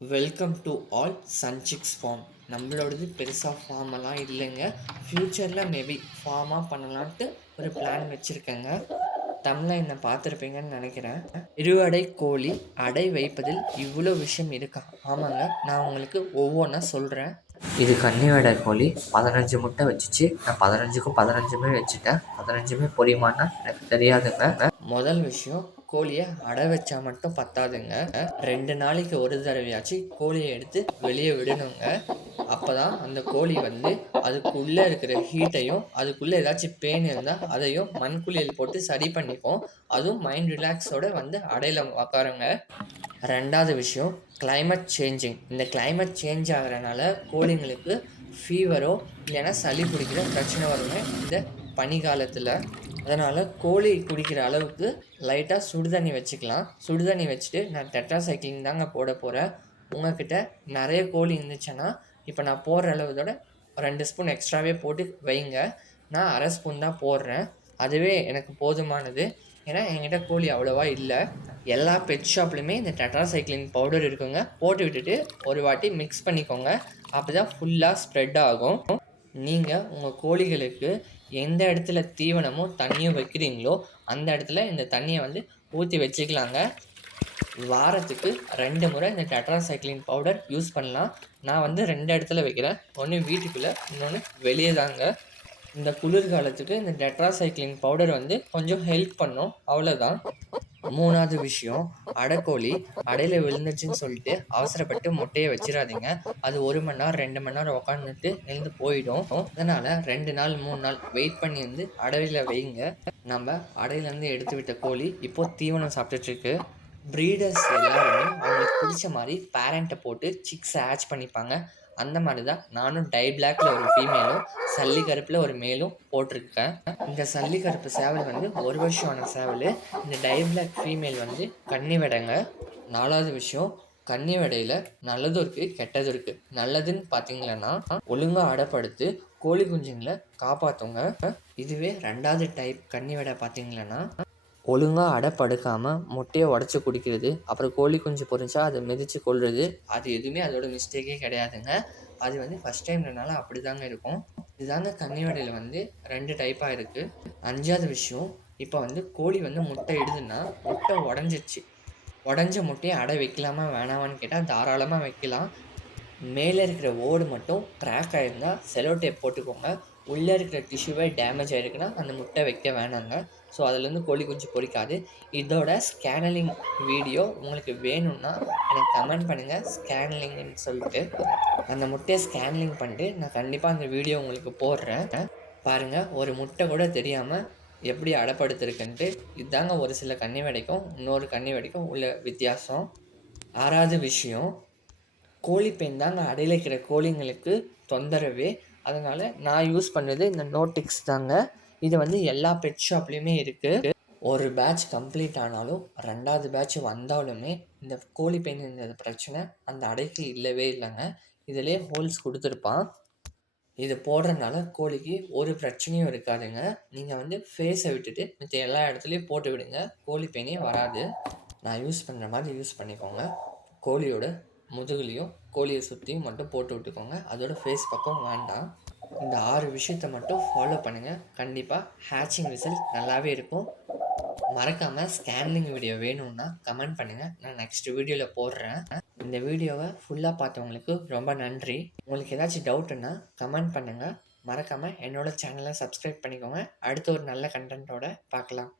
Welcome to all Sunsix farm. நம்மளோடது பெருசாக ஃபார்மெல்லாம் இல்லைங்க. ஃப்யூச்சரில் மேபி ஃபார்மாக பண்ணலான்ட்டு ஒரு பிளான் வச்சுருக்கேங்க. தமிழ்ல பார்த்துருப்பீங்கன்னு நினைக்கிறேன். இருவடை கோழி அடை வைப்பதில் இவ்வளோ விஷயம் இருக்கா? ஆமாங்க, நான் உங்களுக்கு ஒவ்வொன்றா சொல்கிறேன். இது கன்னிவடை கோழி 15 முட்டை வச்சுச்சு. நான் 15க்கும் 15மே வச்சுட்டேன். 15மே பொரியுமான்னா எனக்கு தெரியாதுங்க. முதல் விஷயம், கோழியை அடை வச்சா மட்டும் பத்தாதுங்க. 2 நாளைக்கு ஒரு தடவையாச்சு கோழியை எடுத்து வெளியே விடணுங்க. அப்போ தான் அந்த கோழி அதுக்குள்ளே இருக்கிற ஹீட்டையும் அதுக்குள்ளே ஏதாச்சும் பெயின் இருந்தால் அதையும் மண்குழியில் போட்டு சரி பண்ணிக்கும். அதுவும் மைண்ட் ரிலாக்ஸோடு அடையில் உக்காருங்க. ரெண்டாவது விஷயம், கிளைமேட் சேஞ்சிங். இந்த கிளைமேட் சேஞ்ச் ஆகிறனால கோழிங்களுக்கு ஃபீவரோ இல்லைன்னா சளி பிடிக்கிற பிரச்சனை வருங்க இந்த பனிக்காலத்தில். அதனால் கோழி குடிக்கிற அளவுக்கு லைட்டாக சுடுதண்ணி வச்சுக்கலாம். சுடுதண்ணி வச்சுட்டு நான் டெட்ராசைக்ளின் தாங்க போட போகிறேன். உங்கள்கிட்ட நிறைய கோழி இருந்துச்சுன்னா இப்போ நான் போடுற அளவுதோட 2 ஸ்பூன் எக்ஸ்ட்ராவே போட்டு வைங்க. நான் அரை ஸ்பூன் தான் போடுறேன். அதுவே எனக்கு போதுமானது. ஏன்னா என்கிட்ட கோழி அவ்வளோவா இல்லை. எல்லா பெட் ஷாப்லையுமே இந்த டெட்ராசைக்ளின் பவுடர் இருக்குங்க. போட்டு விட்டுட்டு ஒரு வாட்டி மிக்ஸ் பண்ணிக்கோங்க. அப்போ தான் ஃபுல்லாக ஸ்ப்ரெட் ஆகும். நீங்கள் உங்கள் கோழிகளுக்கு எந்த இடத்துல தீவனமோ தண்ணியோ வைக்கிறீங்களோ அந்த இடத்துல இந்த தண்ணியை ஊற்றி வச்சுக்கலாங்க. வாரத்துக்கு 2 முறை இந்த டெட்ராசைக்ளின் பவுடர் யூஸ் பண்ணலாம். நான் 2 இடத்துல வைக்கிறேன். ஒன்று வீட்டுக்குள்ளே, இன்னொன்று வெளியே தாங்க. இந்த குளிர்காலத்துக்கு இந்த டெட்ராசைக்ளின் பவுடர் கொஞ்சம் ஹெல்ப் பண்ணும், அவ்வளோதான். மூணாவது விஷயம், அடைக்கோழி அடையில் விழுந்துச்சுன்னு சொல்லிட்டு அவசரப்பட்டு முட்டையை வச்சிடாதீங்க. அது 1 மணி நேரம் 2 மணி நேரம் உட்காந்துட்டு எழுந்து போயிடும். அதனால் 2 நாள் 3 நாள் வெயிட் பண்ணி அடையில் வைங்க. நம்ம அடையிலேருந்து எடுத்து விட்ட கோழி இப்போது தீவனம் சாப்பிட்டுட்ருக்கு. ப்ரீடர்ஸ் எல்லாருமே அவங்களுக்கு பிடிச்ச மாதிரி பேரண்ட்டை போட்டு சிக்ஸை ஹேட்ச் பண்ணிப்பாங்க. அந்த மாதிரி தான் நானும் டை பிளாக்ல ஒரு ஃபீமேலும் சல்லி கருப்பில் ஒரு மேலும் போட்டிருக்கேன். இந்த சல்லி கருப்பு சேவல் 1 வருஷம் ஆன சேவல். இந்த டை பிளாக் ஃபீமேல் கன்னி வெடைங்க. 4வது விஷயம், கன்னி வெடையில் நல்லதும் இருக்குது கெட்டதும் இருக்குது. நல்லதுன்னு பார்த்தீங்கன்னா ஒழுங்காக அடைப்படுத்து கோழி குஞ்சுங்களை காப்பாற்றுங்க. இதுவே 2வது டைப் கன்னி வெடை பார்த்தீங்கன்னா ஒழுங்காக அடைப்படுக்காமல் முட்டையை உடச்சி குடிக்கிறது, அப்புறம் கோழி குஞ்சு பொரிச்சா அதை மிதித்து கொள்வது. அது எதுவுமே அதோட மிஸ்டேக்கே கிடையாதுங்க. அது ஃபஸ்ட் டைம்னால அப்படி தாங்க இருக்கும். இதுதாங்க கன்னி வெடையில் 2 டைப்பாக இருக்குது. 5வது விஷயம், இப்போ கோழி முட்டை இடுதுன்னா முட்டை உடஞ்சிச்சு. உடஞ்ச முட்டையை அடை வைக்கலாமா வேணாமான்னு கேட்டால் தாராளமாக வைக்கலாம். மேலே இருக்கிற ஓடு மட்டும் க்ராக் ஆகிருந்தால் செலோ டேப் போட்டுக்கோங்க. உள்ளே இருக்கிற டிஷ்யூவே டேமேஜ் ஆகிருக்குன்னா அந்த முட்டை வைக்க வேணாங்க. ஸோ அதுலேருந்து கோழி குஞ்சு பொரிக்காது. இதோட ஸ்கேனலிங் வீடியோ உங்களுக்கு வேணும்னா எனக்கு கமெண்ட் பண்ணுங்கள், ஸ்கேனலிங்னு சொல்லிட்டு. அந்த முட்டையை ஸ்கேனலிங் பண்ணிட்டு நான் கண்டிப்பாக அந்த வீடியோ உங்களுக்கு போடுறேன். பாருங்கள், ஒரு முட்டை கூட தெரியாமல் எப்படி அடைப்படுத்திருக்குன்ட்டு. இதுதாங்க ஒரு சில கன்னி வெடைக்கும் இன்னொரு கன்னி வெடைக்கும் உள்ள வித்தியாசம். 6வது விஷயம், கோழி பெண் தாங்க அடையில் இருக்கிற கோழிங்களுக்கு தொந்தரவே. அதனால் நான் யூஸ் பண்ணது இந்த நோட்டிக்ஸ் தாங்க. இது எல்லா பெட் ஷாப்லேயுமே இருக்குது. ஒரு பேட்ச் கம்ப்ளீட் ஆனாலும் 2வது பேட்ச் வந்தாலுமே இந்த கோழி பெண் இந்த பிரச்சனை அந்த அடைக்கு இல்லவே இல்லைங்க. இதிலே ஹோல்ஸ் கொடுத்துருப்பான். இது போடுறதுனால கோழிக்கு ஒரு பிரச்சனையும் இருக்காதுங்க. நீங்கள் ஃபேஸை விட்டுட்டு மற்ற எல்லா இடத்துலையும் போட்டு விடுங்க, கோழி பெயினே வராது. நான் யூஸ் பண்ணுற மாதிரி யூஸ் பண்ணிக்கோங்க. கோழியோட முதுகுலையும் கோழியை சுற்றியும் மட்டும் போட்டு விட்டுக்கோங்க. அதோட ஃபேஸ் பக்கம் வேண்டாம். இந்த 6 விஷயத்தை மட்டும் ஃபாலோ பண்ணுங்கள். கண்டிப்பாக ஹேச்சிங் ரிசல்ட் நல்லாவே இருக்கும். மறக்காமல் ஸ்கேனிங் வீடியோ வேணும்னா கமெண்ட் பண்ணுங்கள், நான் நெக்ஸ்ட் வீடியோவில் போடுறேன். இந்த வீடியோவை ஃபுல்லாக பார்த்தவங்களுக்கு ரொம்ப நன்றி. உங்களுக்கு ஏதாச்சும் டவுட்டுன்னா கமெண்ட் பண்ணுங்கள். மறக்காமல் என்னோடய சேனலை சப்ஸ்கிரைப் பண்ணிக்கோங்க. அடுத்த ஒரு நல்ல கண்டென்ட்டோட பார்க்கலாம்.